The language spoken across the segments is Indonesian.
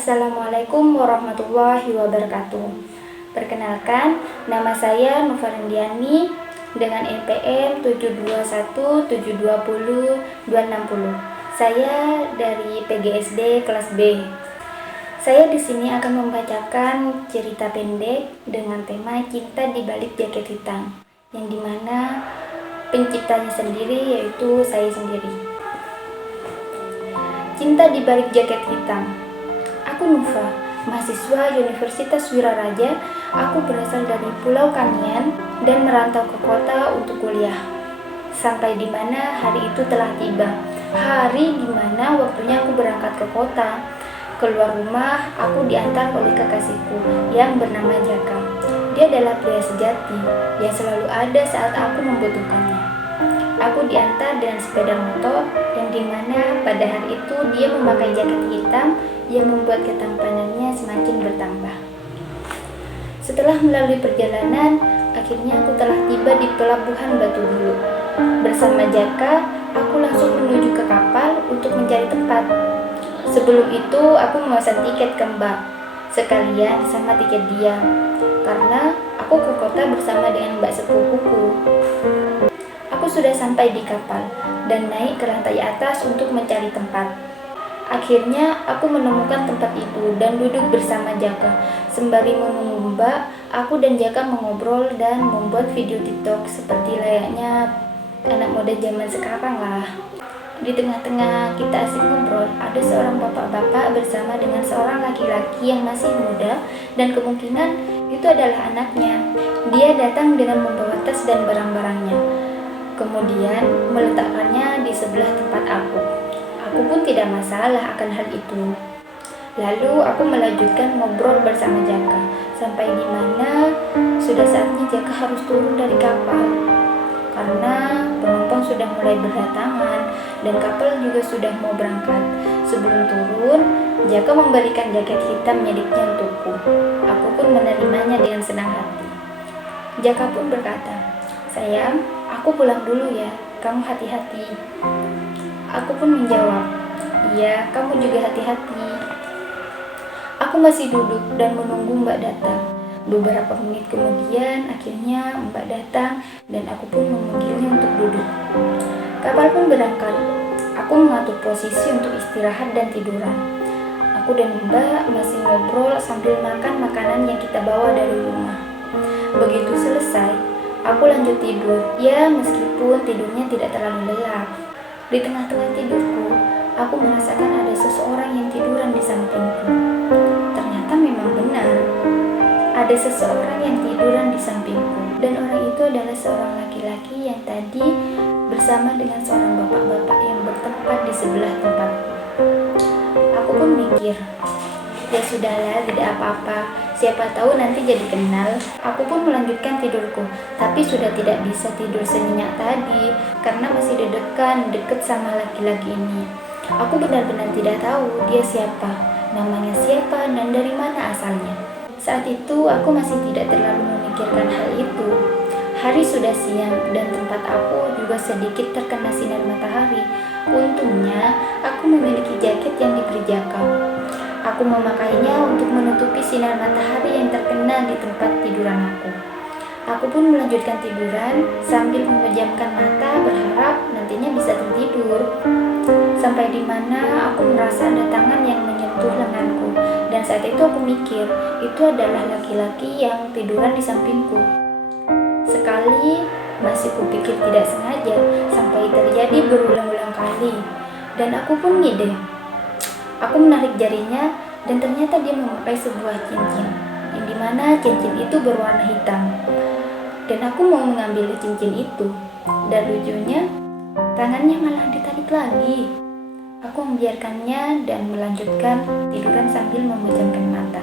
Assalamualaikum warahmatullahi wabarakatuh. Perkenalkan, nama saya Nufarindiani dengan NPM 7217200260. Saya dari PGSD kelas B. Saya di sini akan membacakan cerita pendek dengan tema Cinta di Balik Jaket Hitam, yang dimana penciptanya sendiri yaitu saya sendiri. Cinta di Balik Jaket Hitam. Aku Nufa, mahasiswa Universitas Wiraraja. Aku berasal dari Pulau Kanyan dan merantau ke kota untuk kuliah. Sampai di mana hari itu telah tiba. Hari di mana waktunya aku berangkat ke kota. Keluar rumah, aku diantar oleh kekasihku yang bernama Jaka. Dia adalah pria sejati yang selalu ada saat aku membutuhkannya. Aku diantar dengan sepeda motor yang dimana pada hari itu dia memakai jaket hitam yang membuat ketampanannya semakin bertambah. Setelah melalui perjalanan, akhirnya aku telah tiba di pelabuhan Batu Dulu. Bersama Jaka, aku langsung menuju ke kapal untuk mencari tempat. Sebelum itu, aku memesan tiket ke Mbak, sekalian sama tiket dia, karena aku ke kota bersama dengan Mbak sepupuku. Aku sudah sampai di kapal dan naik ke lantai atas untuk mencari tempat. Akhirnya aku menemukan tempat itu dan duduk bersama Jaka. Sembari menunggu Mbak, aku dan Jaka mengobrol dan membuat video TikTok seperti layaknya anak muda zaman sekarang lah. Di tengah-tengah kita asik ngobrol, ada seorang bapak-bapak bersama dengan seorang laki-laki yang masih muda dan kemungkinan itu adalah anaknya. Dia datang dengan membawa tas dan barang-barangnya. Kemudian meletakkannya di sebelah tempat aku. Aku pun tidak masalah akan hal itu. Lalu aku melanjutkan ngobrol bersama Jaka sampai di mana sudah saatnya Jaka harus turun dari kapal karena penumpang sudah mulai berdatangan dan kapal juga sudah mau berangkat. Sebelum turun, Jaka memberikan jaket hitam miliknya untukku. Aku pun menerimanya dengan senang hati. Jaka pun berkata, "Sayang, aku pulang dulu ya, kamu hati-hati." Aku pun menjawab, "Iya, kamu juga hati-hati." Aku masih duduk dan menunggu Mbak datang. Beberapa menit kemudian, akhirnya Mbak datang dan aku pun memanggilnya untuk duduk. Kapal pun berangkat. Aku mengatur posisi untuk istirahat dan tiduran. Aku dan Mbak masih ngobrol sambil makan makanan yang kita bawa dari rumah. Begitu selesai, aku lanjut tidur, ya meskipun tidurnya tidak terlalu lelap. Di tengah-tengah tidurku, aku merasakan ada seseorang yang tiduran di sampingku. Ternyata memang benar, ada seseorang yang tiduran di sampingku. Dan orang itu adalah seorang laki-laki yang tadi bersama dengan seorang bapak-bapak yang bertempat di sebelah tempatku. Aku pun mikir, ya sudahlah, tidak apa-apa. Siapa tahu nanti jadi kenal. Aku pun melanjutkan tidurku, tapi sudah tidak bisa tidur senyenyak tadi karena masih deket sama laki-laki ini. Aku benar-benar tidak tahu dia siapa, namanya siapa, dan dari mana asalnya. Saat itu aku masih tidak terlalu memikirkan hal itu. Hari sudah siang dan tempat aku juga sedikit terkena sinar matahari. Untungnya aku memiliki jaket yang diberi Jaka. Aku memakainya untuk menutupi sinar matahari yang terkena di tempat tiduran aku. Aku pun melanjutkan tiduran sambil memejamkan mata berharap nantinya bisa tertidur. Sampai di mana aku merasa ada tangan yang menyentuh lenganku. Dan saat itu aku mikir, itu adalah laki-laki yang tiduran di sampingku. Sekali masih kupikir tidak sengaja sampai terjadi berulang-ulang kali. Dan aku pun ngide. Aku menarik jarinya dan ternyata dia memakai sebuah cincin, yang dimana cincin itu berwarna hitam. Dan aku mau mengambil cincin itu, dan lucunya tangannya malah ditarik lagi. Aku membiarkannya dan melanjutkan tiduran sambil memejamkan mata.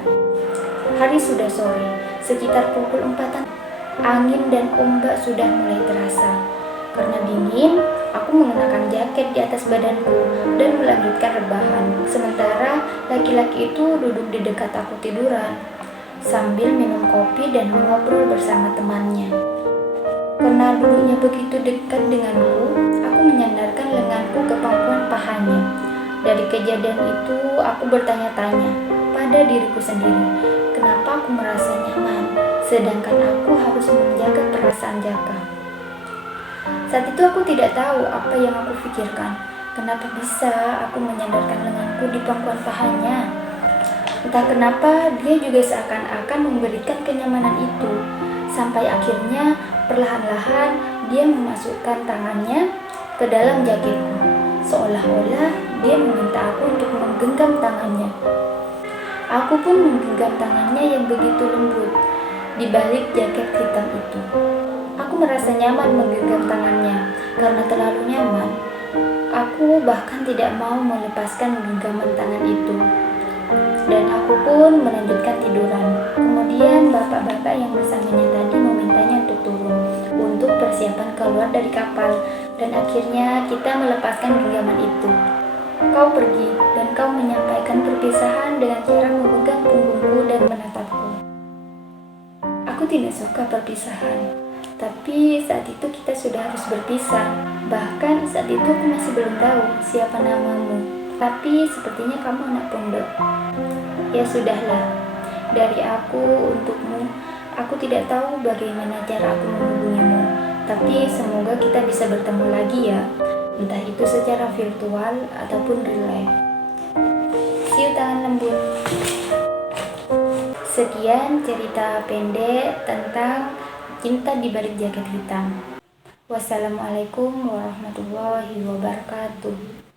Hari sudah sore, sekitar pukul 4-an. Angin dan ombak sudah mulai terasa. Karena dingin, aku mengenakan jaket di atas badanku dan melanjutkan rebahan. Sementara laki-laki itu duduk di dekat aku tiduran sambil minum kopi dan mengobrol bersama temannya. Karena duduknya begitu dekat denganku, aku menyandarkan lenganku ke pangkuan pahanya. Dari kejadian itu, aku bertanya-tanya, pada diriku sendiri. Kenapa aku merasa nyaman, sedangkan aku harus menjaga perasaan Jaka? Saat itu aku tidak tahu apa yang aku pikirkan. Kenapa bisa aku menyandarkan lenganku di pangkuan pahanya? Entah kenapa dia juga seakan-akan memberikan kenyamanan itu. Sampai akhirnya perlahan-lahan dia memasukkan tangannya ke dalam jaketku. Seolah-olah dia meminta aku untuk menggenggam tangannya. Aku pun menggenggam tangannya yang begitu lembut di balik jaket hitam itu. Aku merasa nyaman menggenggam tangannya karena terlalu nyaman. Aku bahkan tidak mau melepaskan genggaman tangan itu. Dan aku pun melanjutkan tiduran. Kemudian bapak-bapak yang bersamanya tadi memintanya untuk turun untuk persiapan keluar dari kapal. Dan akhirnya kita melepaskan genggaman itu. Kau pergi dan kau menyampaikan perpisahan dengan cara memegang punggungku dan menatapku. Aku tidak suka perpisahan, tapi saat itu kita sudah harus berpisah. Bahkan saat itu aku masih belum tahu siapa namamu, tapi sepertinya kamu anak pondok. Ya sudahlah, dari aku untukmu, aku tidak tahu bagaimana cara aku menghubungimu, tapi semoga kita bisa bertemu lagi ya, entah itu secara virtual ataupun real life. See you tangan lembut. Sekian cerita pendek tentang cinta di balik jaket hitam. Wassalamualaikum warahmatullahi wabarakatuh.